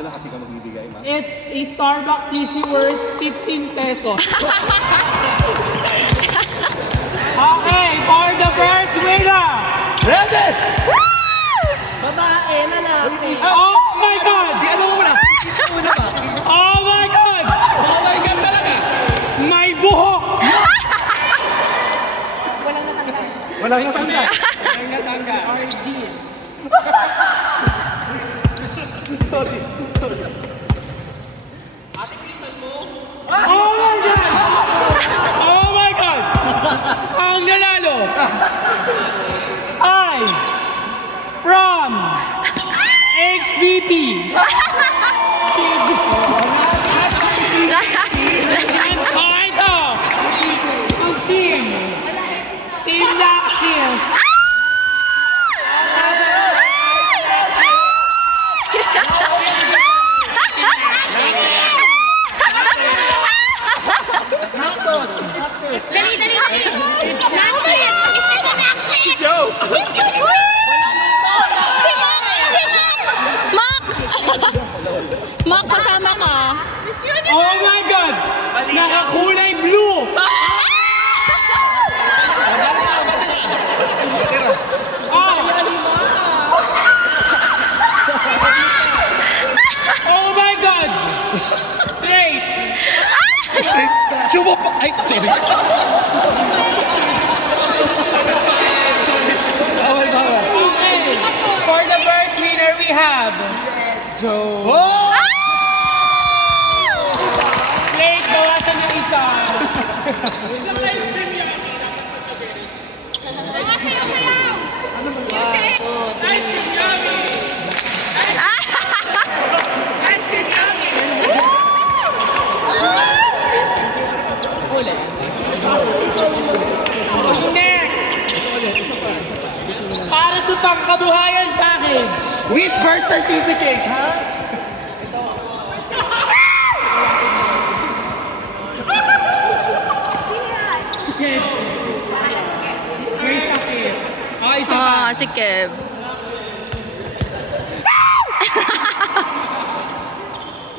mo na kasi ka magbibigay, ma. It's a Starbucks TC worth 15 pesos. Okay, for the first winner! Ready! Babae, lalaki. Oh my God! Di ano mo muna? Isi mo na pa. Oh my God! Oh my God talaga! May buhok! Walang natanggal. Walang natanggal. Ang natangga. RD. Sorry. Oh my God! Oh my God! Ang nanalo ay from HVP. And ito, ang team Naxios. Dali, dali, dali. It's an action. It's an action. Si Joe! Si Mac! Si Mac! Mac! Mac, kasama ka. Oh my God! Nakakulay blue! Oh! Oh my God! Straight! Sumo pa! Ay, sorry. Bawal, bawal. Okay! For the first winner we have Joe. Oh! Straight, bawasan ng isa. Huli. Next! Para sa pangkabuhayan package. With birth certificate, ha? Yes. Great sakit. Oh, isa pa. Si Kev.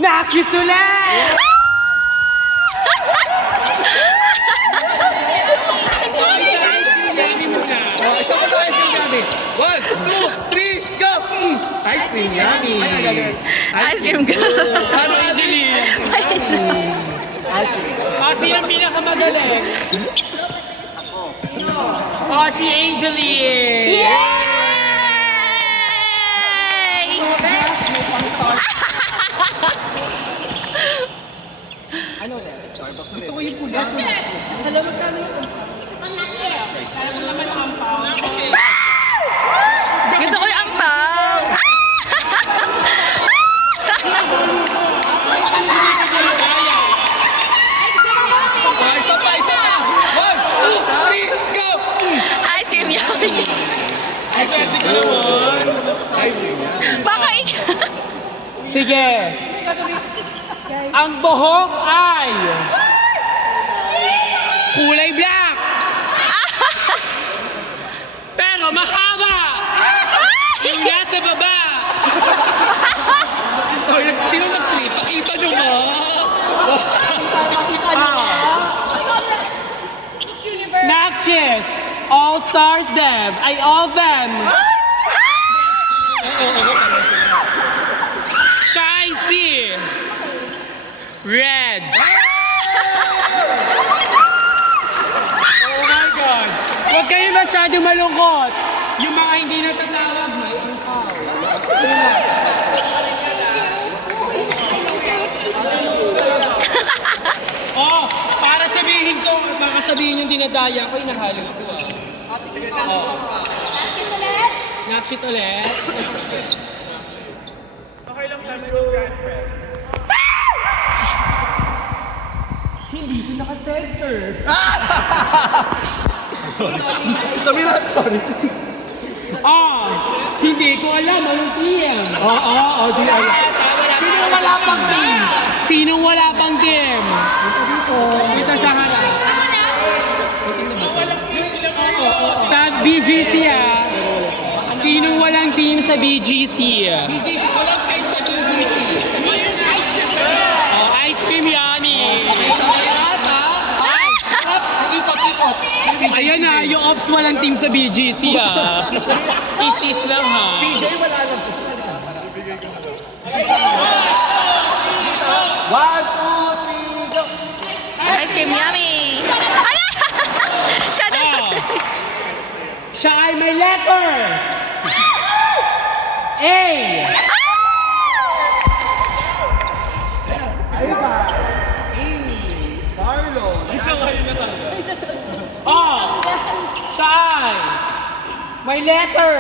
Naxios ulit! Oh, isa pa tayo, ice cream yummy. 1, 2, 3, go! Ice cream yummy. Ice cream go. Paano ice cream? Sino ang pinakamagaling? Si Angeline! Yay! Gusto ko yung pula. Alam mo kano yung kaya mo naman ang ampaw. Gusto ko yung ampaw. Oh, isa pa, isa pa. 1, 2, 3, go! Ice cream yummy. Ice cream. Ice cream. Baka ikaw. Sige. Ang buhok ay kulay black. Pero mahaba. Yung nasa baba. Oh, sino nag-trip? Pakita nyo nga. Naxios. All Stars them. Ay, all them. Chicey. Red. Oh my God. Huwag kayo masyado malungkot. Yung mga hindi natatawag, may angkaw. Oh, para sabihin ko, baka sabihin yung dinadaya ko, inahalo ko. Action ulit. Naxios ulit. Okay lang sa mga girlfriend. Hindi siya naka-center. Kami lang, sorry. Hindi ko alam anong team. Oo, di alam. Sino wala pang team? Sino wala pang team? Dito sa harap. Sa BGC Sino walang team sa BGC? BGC, walang team sa BGC. Yan na, yung ops walang team sa BGC ah. Tis-tis lang ha. CJ, wala na. 1, 2, 3, go! Ice cream yummy! Ala! Siya na! Siya ay may letter! A! Ay ba? Amy, Marlon. Oh! Siya ay may letter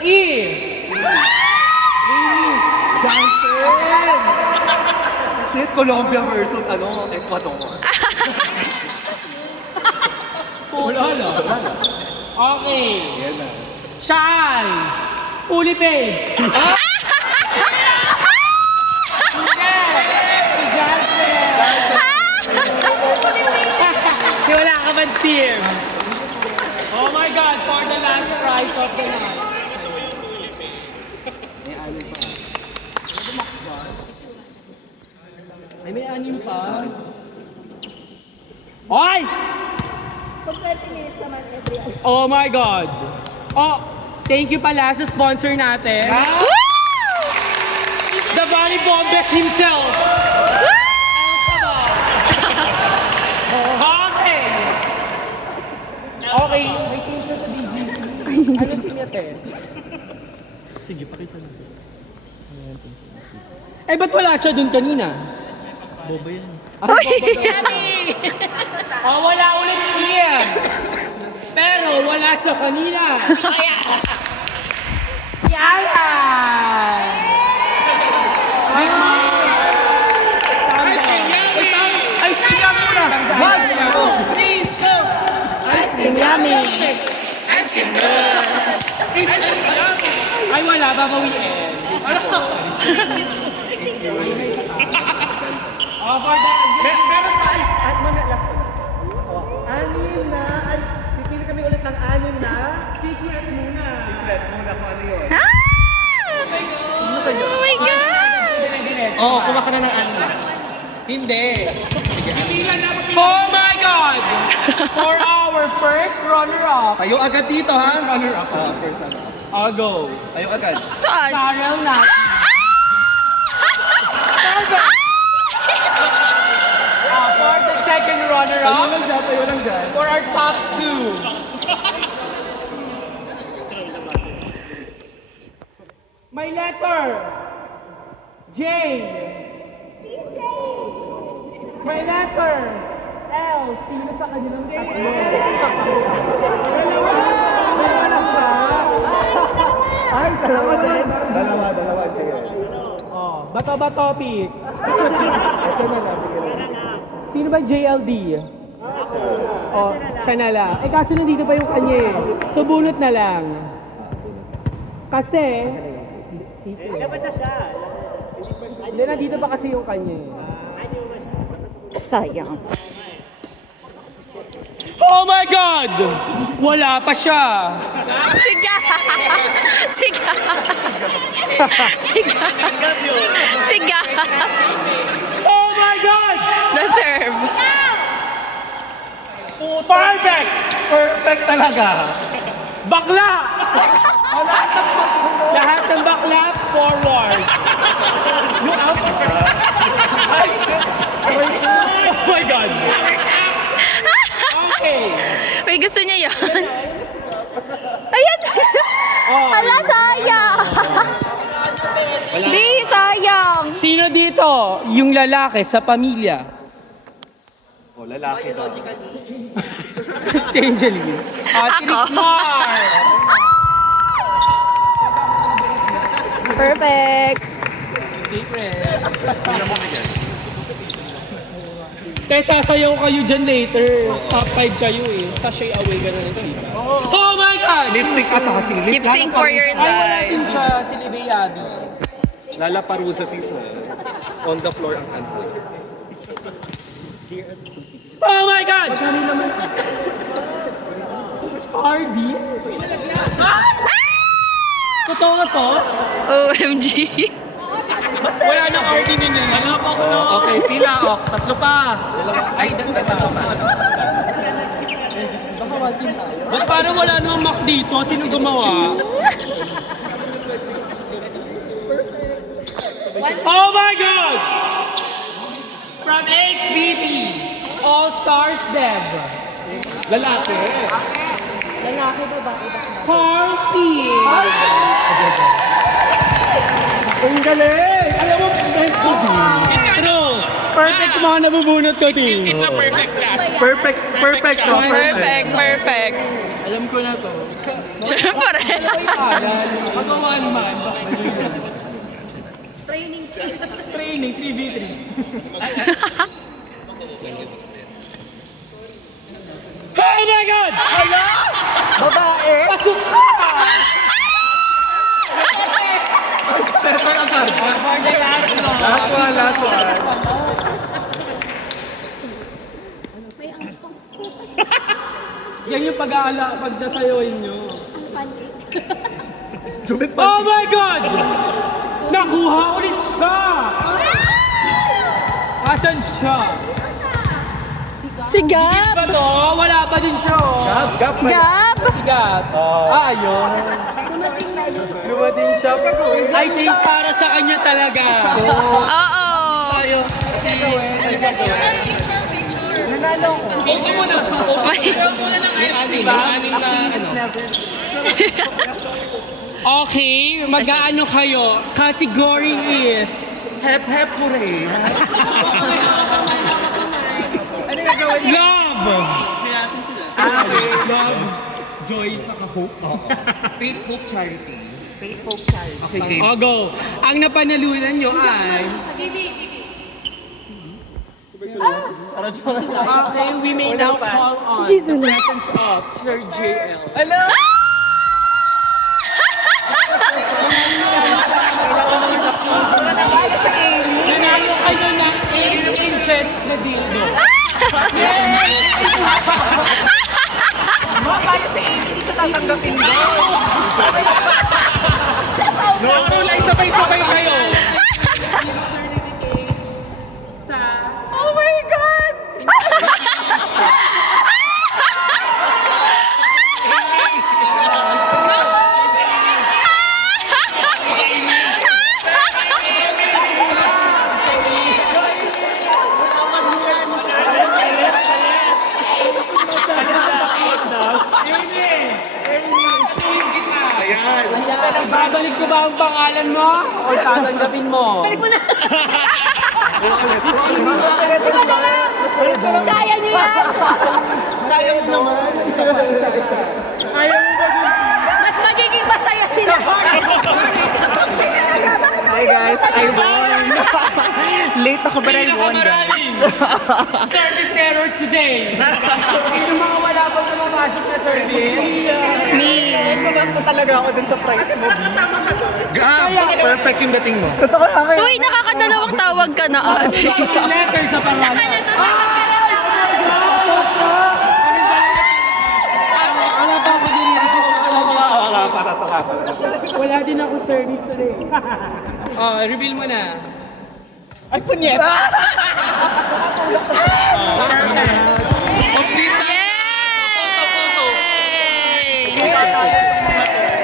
E! Amy Johnson! Shit, Colombia versus Ecuador. Wala na. Okay. Yan na. Siya ay fully paid. Si Jansen. Wala ka ba team? Oh my God, for the last prize of the night. Ay, may anim pa. Oy! Pag 20 minutes naman every hour. Oh my God. Oh, thank you pala sa sponsor natin. The Bunny Bombet himself. Okay. Okay, may team siya sa BGC. Ano team niya, te? Sige, pakita mo. Eh, ba't wala siya dun kanina? Boba yan. Oh, wala ulit team. Pero wala siya kanina. Si Ayan! Ice cream namin muna! 1, 2, 3, go! Ice cream yummy! Ay, wala. Babawiin. Oh, for that. Meron pa! Ay, last ko. Anim na! Ay, pipili kami ulit ng anim na. Secret muna. Secret muna kung ano yun. Oh my God! Oo, kuha ka na ng anim na. Hindi. Oh my God! For our first runner-up, Tayo agad dito, ha? Runner-up. First runner-up. I'll go. Tayo agad. Saan? Carol na. For the second Tayo runner-up, lang dyan, tayo lang dyan. for our top two. May letter. J. May letter. L. Sino sa kanilang tatlo? Dalawa lang ba? Ay, dalawa din. Dalawa, sige. Oh, bato topic. Asa na natin yun? Sino ba JLD? Oh, siya na lang. Eh kaso nandito pa yung kanya eh. So bunot na lang. Kasi... Dapat na siya. Hindi, nandito pa kasi yung kanya eh. Sayang. Oh my God! Wala pa siya! Siga! Siga! Siga! Siga! Oh my God! Na-serve! Perfect! Perfect talaga. Bakla! Lahat ng bakla, forward. Ay, Oh my God! Okay. May gusto niya yun. Ayan! Oh. Hala, sayang! Di, sayang! Sino dito yung lalaki sa pamilya? oh, lalaki daw. Si Angeline. Si Ako. Mar. Perfect! Secret. Kaya sasayaw kayo dyan later. Top 5 kayo eh. Sashay away ka na ng chika. Oh my God! Lip sync ka sa kasi. Lip sync for your Ay, wala life. din siya. Si Libby Yabi. Lala Parusa season. On the floor ang kanta. Oh my God! RD? Totoo nga to? OMG! Wala nang RD ninyo. Ano po ko? Okay, pila, Tatlo pa. Ay, dalawa pa. Baka wati Ba't parang wala namang Mac dito? Sino gumawa? Oh my God! From HBP, All Stars Dev. Lalaki. Carl P. Ang galing! Alam mo, nice to be. True. Perfect mga nabubunot ko, team. It's a perfect cast. Perfect, perfect, no? Perfect, perfect. Alam ko na to. Siyempre. Pag-one man. Training check. Training, 3v3. Oh my God! Hello? Babae? Pasok ka! Setter agad. Last one, last one. May angkong Yan yung pagdasayoin nyo. pancake. Jumit pa. Oh my God! Nakuha ulit siya! Asan siya? Si Gab. Ba to? Wala pa din siya, oh. Gap, Gab. Si Gab. Ayun. Dumating siya. I think para sa kanya talaga. Oo. Photo mo na. Yung anim na ano. Okay, mag-aano kayo? Category is... Hep hooray. Love! Love, joy, saka hope. Faith Hope Charity. Facebook charity. Okay, game. O, go. Ang napanalunan nyo ay... Okay, we may now call on the presence of Sir JL. Hello! Nanalo kayo ng 8 inches na dildo. Sabay-sabay kayo. Oh my God! Babalik ko ba ang pangalan mo? O tatanggapin mo? Balik mo na. Kaya niyo yan. Kaya mo naman. Ayaw mo ba dun? Mas magiging masaya sila. Hi guys, I won! Late ako but I won guys. Service error today. Sino mga wala pa pumapasok na service? Me. Sabang ko talaga ako dun sa price mo. Gap! Perfect yung dating mo. Totoo lang kayo. Uy, nakakadalawang tawag ka na, ate. Letter sa pangalan. Wala pa ako din. Wala din ako service today. Oh, reveal mo na. Ay, punyet! Complete na. Yay!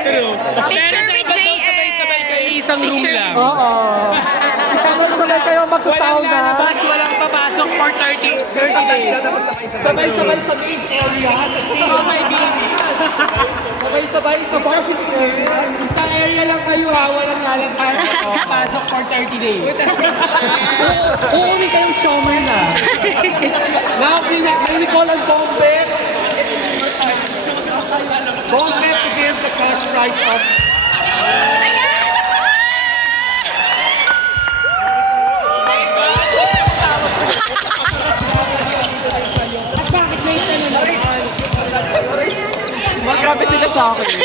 True. Picture with Pero dapat daw JL. sabay-sabay kayo, isang room Picture. lang. Oo. Sabay-sabay kayo Walang magsasauna. lalabas, walang papasok for 30 days. Sabay-sabay sa main area. So, my baby. Sabay-sabay sa varsity area. Sa area lang kayo ha, walang lalabas. Papasok for 30 days. Uuwi kayong showman na. Now, may Nicole and Bombet. Bombet to give the cash prize of... Grabe sila sa akin. Ayun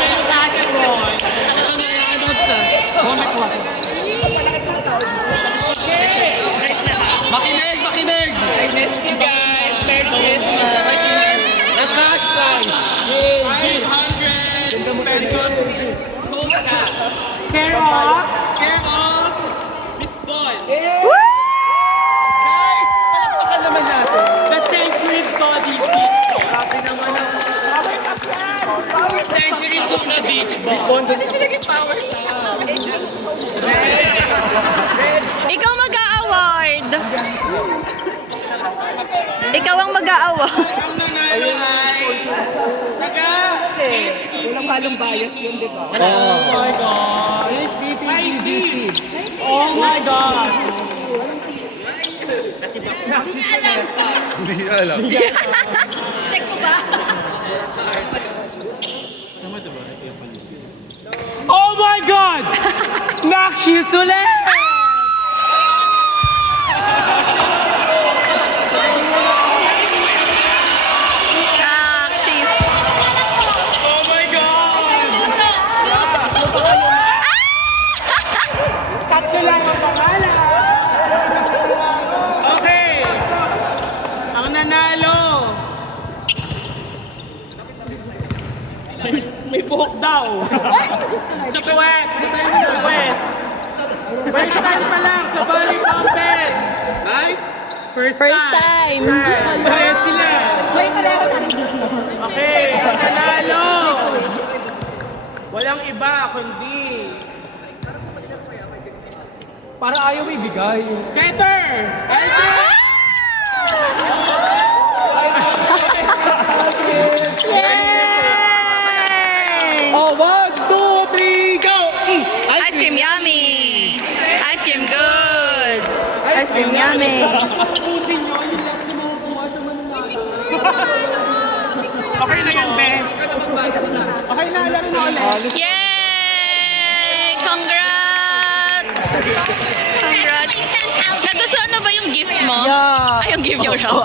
na yung category. Ito na, i-announce na. Bombet mo. Makinig, makinig! I missed you guys. Merry Christmas. The cash prize. 500 pesos. Care of? Care of Miss Ball. Guys, palakpakan naman natin. The Century Body Kit. Grabe naman ang Miss Bondon. Ikaw mag-a-award. Ikaw ang mag-a-award. Ang nanalo ay... Taga! Walang halong bias yun, di ba? Oh my God! HPPBC. Oh my God! Hindi alam. Check ko ba? Oh my God! Nakshis ulit! Nakshis. Oh my God! Tatlo lang ang pangalan! Okay! Ang nanalo! May buhok daw! Sa puwet! Sa puwet! First time pa lang sa body pumping! Ay? First time. Bayad sila! May kalera na rin. Okay, ang nanalo! Walang iba kundi... Para ayaw ibigay. Setter! Aldrin! Yay! Oh, 1, 2, 3, go! Ice cream yummy. Ice cream good. Ice cream yummy. Pusin nyo, yung last na makukuha sa mananalo. Okay na yan, Ben. Okay na, laro na ulit. Yay! Congrats! Congrats! Nagustuhan mo ba yung gift mo? Yeah. Ay, yung gift mo raw.